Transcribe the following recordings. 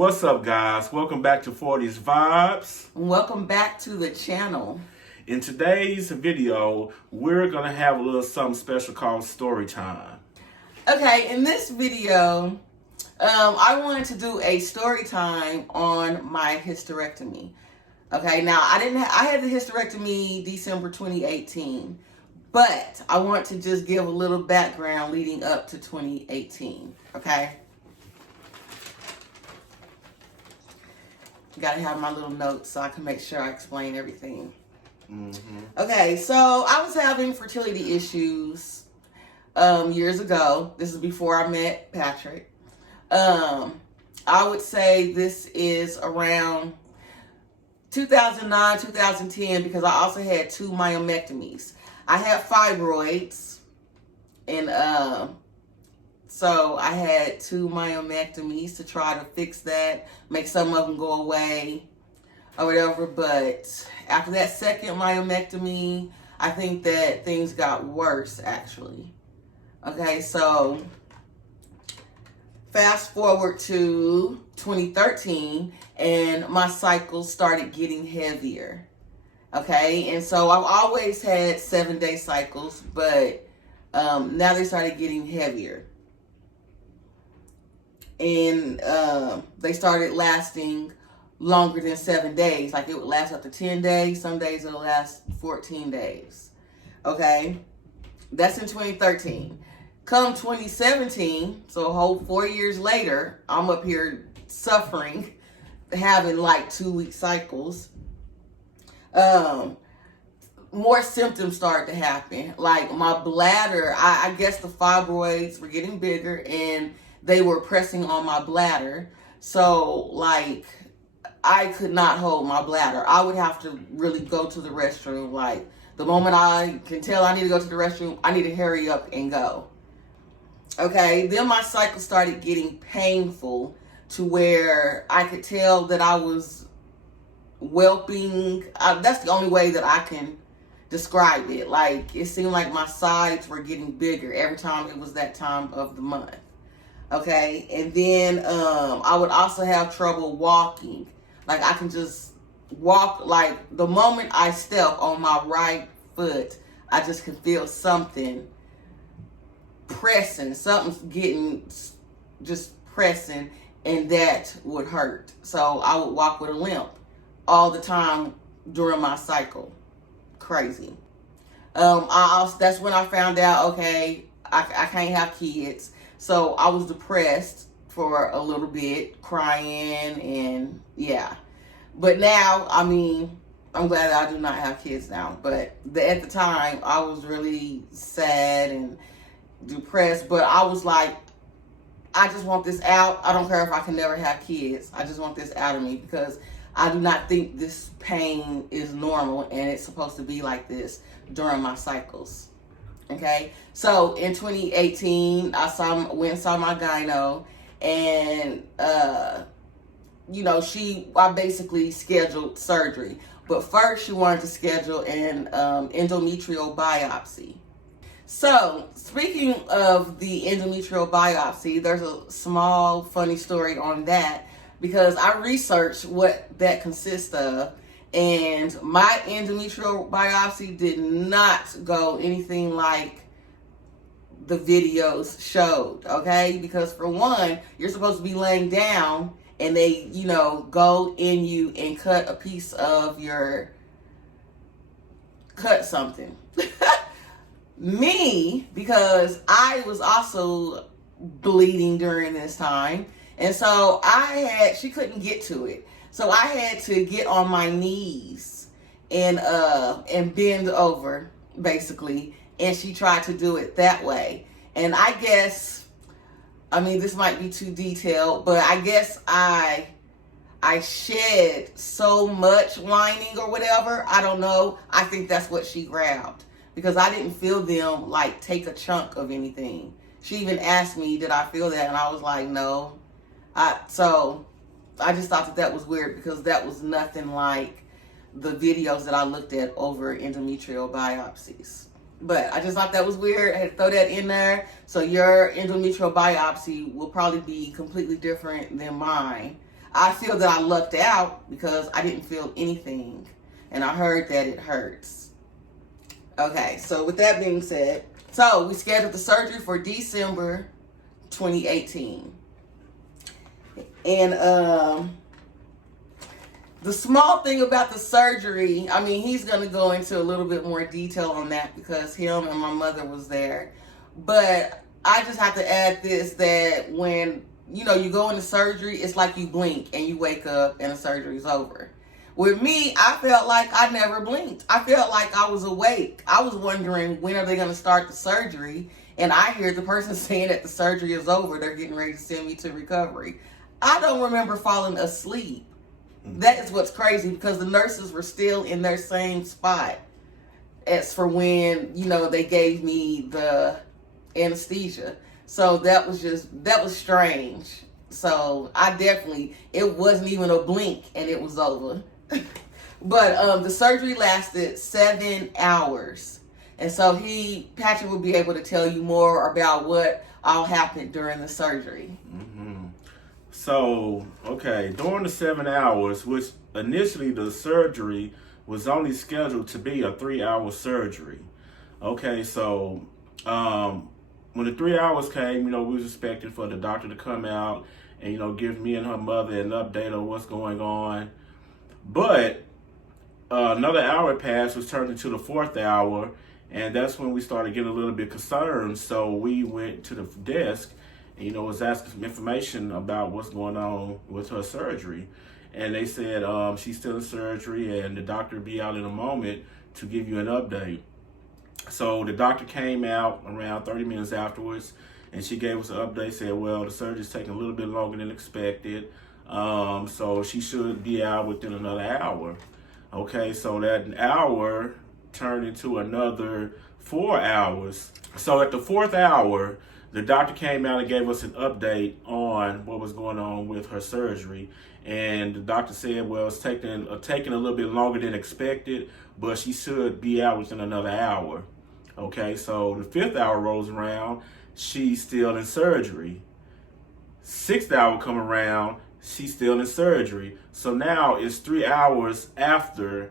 What's up, guys? Welcome back to 40s Vibes. Welcome back to the channel. In today's video, we're going to have a little something special called Storytime. Okay, in this video, I wanted to do a story time on my hysterectomy. Okay, now I had the hysterectomy December 2018, but I want to just give a little background leading up to 2018. Okay. Gotta have my little notes so I can make sure I explain everything. Okay, so I was having fertility issues years ago. This is before I met Patrick. I would say this is around 2009, 2010, because I also had 2 myomectomies. I had fibroids, and so I had 2 myomectomies to try to fix that, make some of them go away or whatever. But after that second myomectomy, I think that things got worse, actually. Okay, so fast forward to 2013, and my cycles started getting heavier. Okay, and so I've always had 7-day cycles, but now they started getting heavier. And they started lasting longer than 7 days. Like, it would last up to 10 days. Some days it'll last 14 days. Okay? That's in 2013. Come 2017, so a whole 4 years later, I'm up here suffering, having like 2-week cycles. More symptoms started to happen. Like, my bladder, I guess the fibroids were getting bigger and they were pressing on my bladder. So, like, I could not hold my bladder. I would have to really go to the restroom. Like, the moment I can tell I need to go to the restroom, I need to hurry up and go. Okay, then my cycle started getting painful to where I could tell that I was whelping. That's the only way that I can describe it. Like, it seemed like my sides were getting bigger every time it was that time of the month. Okay, and then I would also have trouble walking. Like, I can just walk, like, the moment I step on my right foot, I just can feel something pressing. Something's getting, just pressing, and that would hurt. So I would walk with a limp all the time during my cycle. Crazy. That's when I found out, okay, I can't have kids. So I was depressed for a little bit, crying, and yeah. But now, I mean, I'm glad that I do not have kids now. But at the time, I was really sad and depressed. But I was like, I just want this out. I don't care if I can never have kids. I just want this out of me, because I do not think this pain is normal, and it's supposed to be like this during my cycles. Okay, so in 2018, I went and saw my gyno, and I basically scheduled surgery. But first, she wanted to schedule an endometrial biopsy. So, speaking of the endometrial biopsy, there's a small funny story on that, because I researched what that consists of. And my endometrial biopsy did not go anything like the videos showed, okay? Because for one, you're supposed to be laying down, and they, go in you and cut a piece of cut something. Me, because I was also bleeding during this time, and so she couldn't get to it. So I had to get on my knees and bend over, basically, and she tried to do it that way. And I guess, I mean, this might be too detailed, but I guess I shed so much lining or whatever. I don't know. I think that's what she grabbed, because I didn't feel them, like, take a chunk of anything. She even asked me, did I feel that? And I was like, no. So I just thought that was weird, because that was nothing like the videos that I looked at over endometrial biopsies. But I just thought that was weird. I had to throw that in there. So your endometrial biopsy will probably be completely different than mine. I feel that I lucked out because I didn't feel anything. And I heard that it hurts. Okay, so with that being said, so we scheduled the surgery for December 2018. And the small thing about the surgery, I mean, he's going to go into a little bit more detail on that because him and my mother was there. But I just have to add this, that when, you know, you go into surgery, it's like you blink and you wake up and the surgery's over. With me, I felt like I never blinked. I felt like I was awake. I was wondering, when are they going to start the surgery? And I hear the person saying that the surgery is over. They're getting ready to send me to recovery. I don't remember falling asleep. That is what's crazy, because the nurses were still in their same spot as for when, you know, they gave me the anesthesia. So that was strange. So it wasn't even a blink and it was over. But the surgery lasted 7 hours. And so Patrick will be able to tell you more about what all happened during the surgery. Mm-hmm. So, okay, during the 7 hours, which initially the surgery was only scheduled to be a 3-hour surgery. Okay, so when the 3 hours came, you know, we was expecting for the doctor to come out and, you know, give me and her mother an update on what's going on. But another hour passed, was turned into the 4th hour, and that's when we started getting a little bit concerned. So we went to the desk, and, you know, was asking some information about what's going on with her surgery. And they said she's still in surgery, and the doctor will be out in a moment to give you an update. So the doctor came out around 30 minutes afterwards, and she gave us an update, said, well, the surgery's taking a little bit longer than expected. So she should be out within another hour. Okay, so that hour turned into another 4 hours. So at the 4th hour, the doctor came out and gave us an update on what was going on with her surgery. And the doctor said, well, it's taking a little bit longer than expected, but she should be out within another hour. Okay, so the 5th hour rolls around, she's still in surgery. 6th hour come around, she's still in surgery. So now it's 3 hours after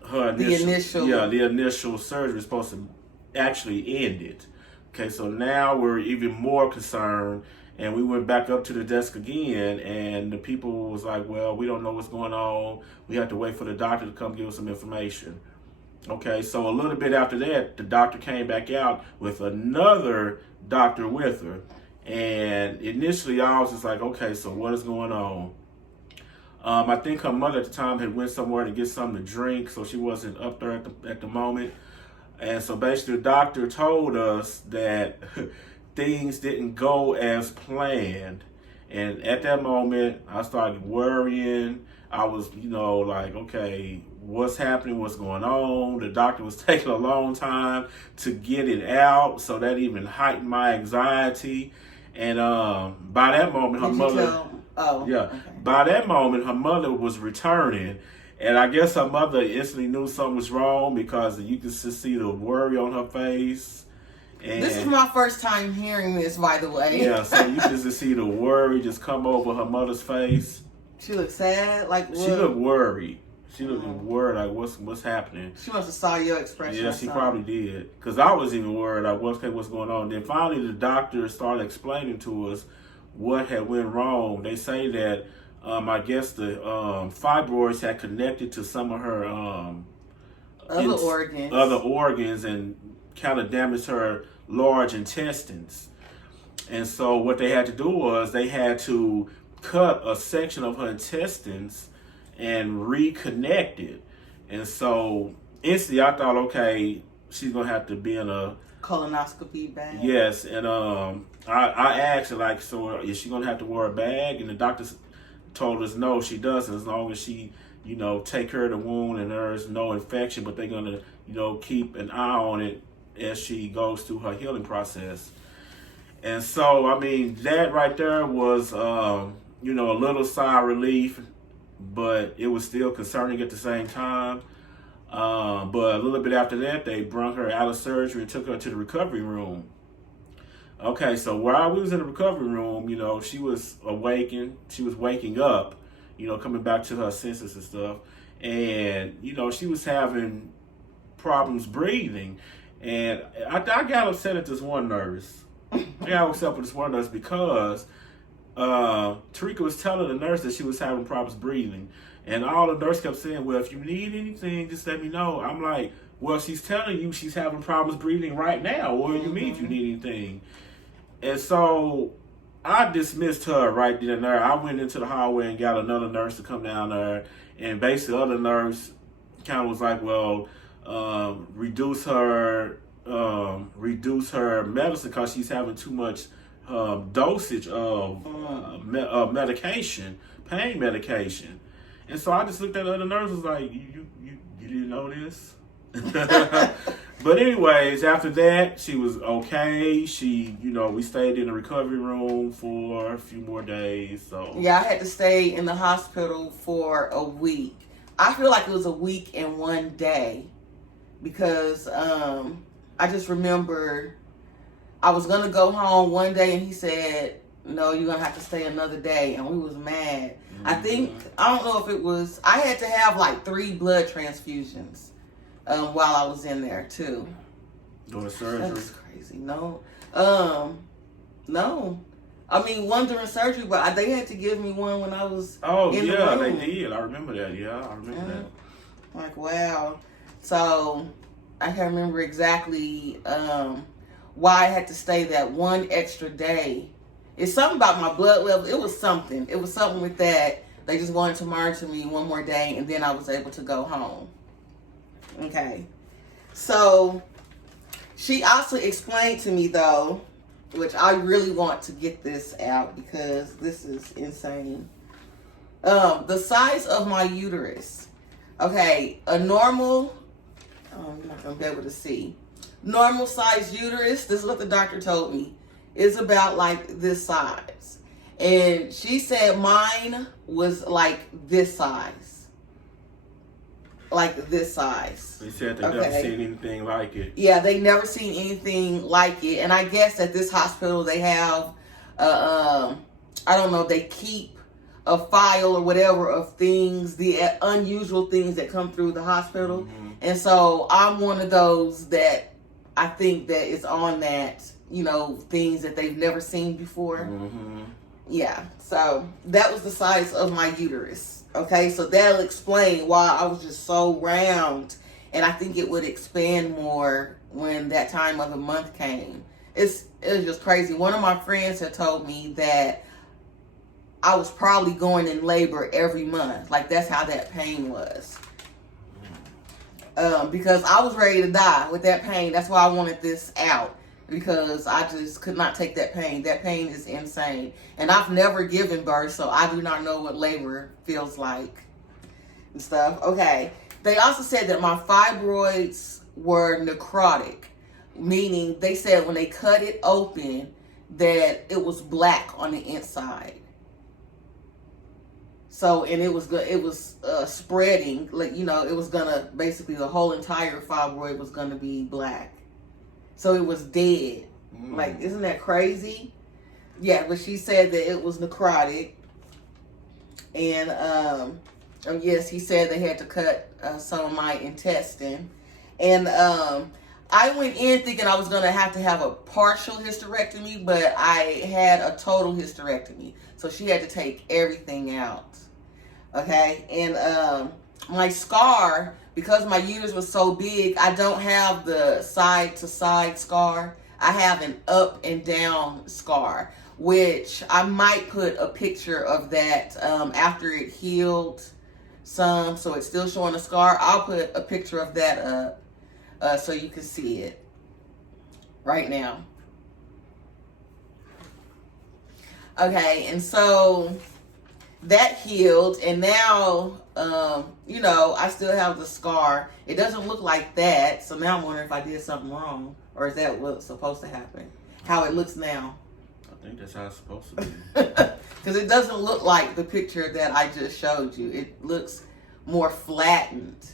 the initial surgery is supposed to actually end it. Okay, so now we're even more concerned, and we went back up to the desk again, and the people was like, well, we don't know what's going on. We have to wait for the doctor to come give us some information. Okay, so a little bit after that, the doctor came back out with another doctor with her. And initially, I was just like, okay, so what is going on? I think her mother at the time had went somewhere to get something to drink, so she wasn't up there at the moment. And so basically, the doctor told us that things didn't go as planned. And at that moment, I started worrying. I was, you know, like, okay, what's happening? What's going on? The doctor was taking a long time to get it out, so that even heightened my anxiety. And by that moment, her mother... By that moment, her mother was returning. And I guess her mother instantly knew something was wrong because you could just see the worry on her face. And this is my first time hearing this, by the way. Yeah, so you could just see the worry just come over her mother's face. She looked sad? Like what? She looked worried. She looked worried, like what's happening. She must have saw your expression. Yeah, she probably did. Because I was even worried, like what's going on. Then finally the doctor started explaining to us what had went wrong. They say that I guess the fibroids had connected to some of her other organs and kind of damaged her large intestines. And so what they had to do was they had to cut a section of her intestines and reconnect it. And so instantly I thought, okay, she's gonna have to be in a colonoscopy bag. Yes, and I asked her, like, so is she gonna have to wear a bag? And the doctor told us no, she doesn't, as long as she, you know, take care of the wound and there's no infection, but they're gonna, you know, keep an eye on it as she goes through her healing process. And so, I mean, that right there was, you know, a little sigh of relief, but it was still concerning at the same time. But a little bit after that, they brought her out of surgery and took her to the recovery room. Okay, so while we was in the recovery room, she was waking up, coming back to her senses and stuff. And, she was having problems breathing. And I got upset at this one nurse. I got upset with this one nurse because Tarika was telling the nurse that she was having problems breathing. And all the nurse kept saying, well, if you need anything, just let me know. I'm like, well, she's telling you she's having problems breathing right now. What do you mean if you need anything? And so I dismissed her right then and there. I went into the hallway and got another nurse to come down there. And basically the other nurse kind of was like, well, reduce her medicine because she's having too much dosage of medication, pain medication. And so I just looked at the other nurse and was like, you didn't know this? But anyways, after that, she was okay. We stayed in the recovery room for a few more days. So yeah, I had to stay in the hospital for a week. I feel like it was a week and one day because I just remember I was gonna go home one day and he said, no, you're gonna have to stay another day, and we was mad. I don't know if it was, I had to have like 3 blood transfusions while I was in there too. Doing surgery? That's crazy. No. No. I mean, one during surgery, but they had to give me one when I was in the room. They did. I remember that. Yeah, I remember that. Like, wow. So, I can't remember exactly why I had to stay that one extra day. It's something about my blood level. It was something. It was something with that. They just wanted to monitor me one more day, and then I was able to go home. Okay. So, she also explained to me, though, which I really want to get this out because this is insane. The size of my uterus. Okay, a normal, I'm not going to be able to see. Normal size uterus, this is what the doctor told me, is about like this size. And she said mine was like this size. Like this size. They said they never seen anything like it. Yeah, they never seen anything like it. And I guess at this hospital they have, I don't know, they keep a file or whatever of things, the unusual things that come through the hospital. Mm-hmm. And so I'm one of those that I think that is on that, things that they've never seen before. Mm-hmm. Yeah, so that was the size of my uterus. Okay, so that'll explain why I was just so round, and I think it would expand more when that time of the month came. It was just crazy. One of my friends had told me that I was probably going in labor every month. Like, that's how that pain was. Because I was ready to die with that pain. That's why I wanted this out. Because I just could not take that pain. That pain is insane. And I've never given birth, so I do not know what labor feels like and stuff. Okay. They also said that my fibroids were necrotic, meaning they said when they cut it open that it was black on the inside. So, and it was spreading, like, it was gonna, basically the whole entire fibroid was gonna be black. So it was dead. Like, isn't that crazy? Yeah, but she said that it was necrotic. And, yes, he said they had to cut some of my intestine. And I went in thinking I was going to have a partial hysterectomy, but I had a total hysterectomy. So she had to take everything out. Okay? And my scar, because my uterus was so big, I don't have the side-to-side scar. I have an up and down scar, which I might put a picture of that after it healed some, so it's still showing a scar. I'll put a picture of that up so you can see it right now. Okay, and so that healed, and now I still have the scar. It doesn't look like that, so now I'm wondering if I did something wrong, or is that what's supposed to happen? How it looks now. I think that's how it's supposed to be. Because it doesn't look like the picture that I just showed you. It looks more flattened,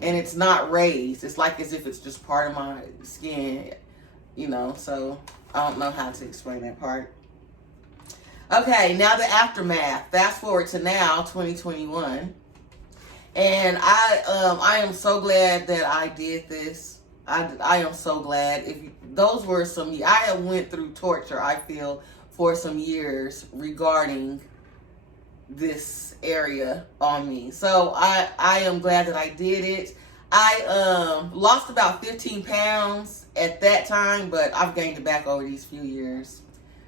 and it's not raised. It's like as if it's just part of my skin, so I don't know how to explain that part. Okay, now the aftermath. Fast forward to now, 2021. And I am so glad that I did this. I am so glad. Those were I have went through torture, I feel, for some years regarding this area on me. So I am glad that I did it. I lost about 15 pounds at that time, but I've gained it back over these few years,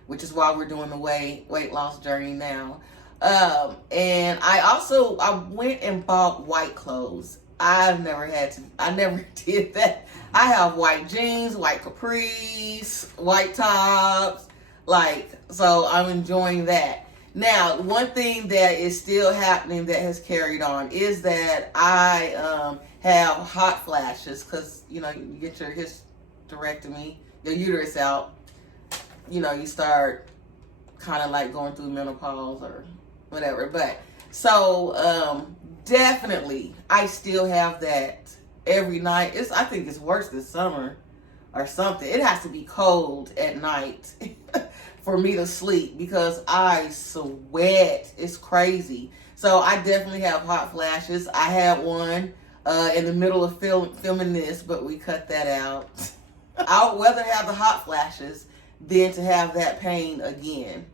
which is why we're doing the weight loss journey now. And I went and bought white clothes. I never did that. I have white jeans, white capris, white tops, so I'm enjoying that. Now, one thing that is still happening that has carried on is that I have hot flashes because, you get your hysterectomy, your uterus out, you start kind of like going through menopause or whatever. But so definitely I still have that every night. I think it's worse this summer or something. It has to be cold at night for me to sleep because I sweat. It's crazy. So I definitely have hot flashes. I had one in the middle of filming this, but we cut that out. I would rather have the hot flashes than to have that pain again.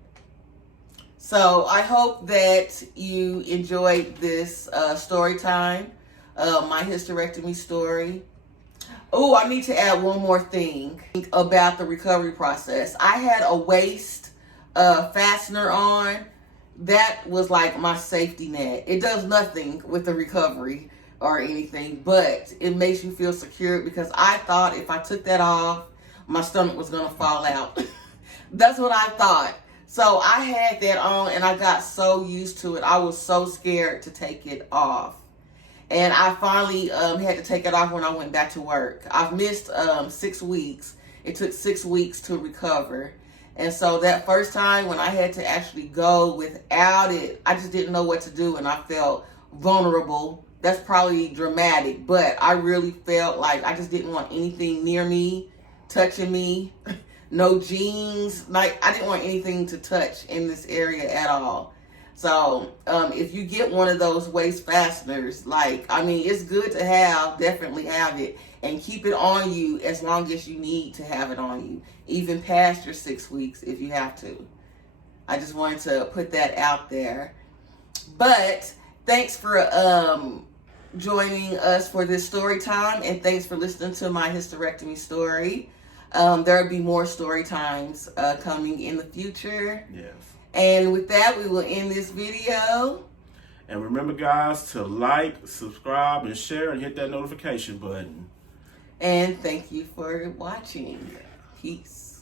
So I hope that you enjoyed this story time, my hysterectomy story. Oh, I need to add one more thing about the recovery process. I had a waist fastener on. That was like my safety net. It does nothing with the recovery or anything, but it makes you feel secure because I thought if I took that off, my stomach was going to fall out. That's what I thought. So I had that on and I got so used to it. I was so scared to take it off. And I finally had to take it off when I went back to work. I've missed 6 weeks. It took 6 weeks to recover. And so that first time when I had to actually go without it, I just didn't know what to do and I felt vulnerable. That's probably dramatic, but I really felt like I just didn't want anything near me, touching me. No jeans. I didn't want anything to touch in this area at all. So if you get one of those waist fasteners, it's good to have, definitely have it, and keep it on you as long as you need to have it on you, even past your 6 weeks if you have to. I just wanted to put that out there. But thanks for joining us for this story time, and thanks for listening to my hysterectomy story. There'll be more story times coming in the future. Yes. And with that, we will end this video. And remember, guys, to like, subscribe, and share, and hit that notification button. And thank you for watching. Peace.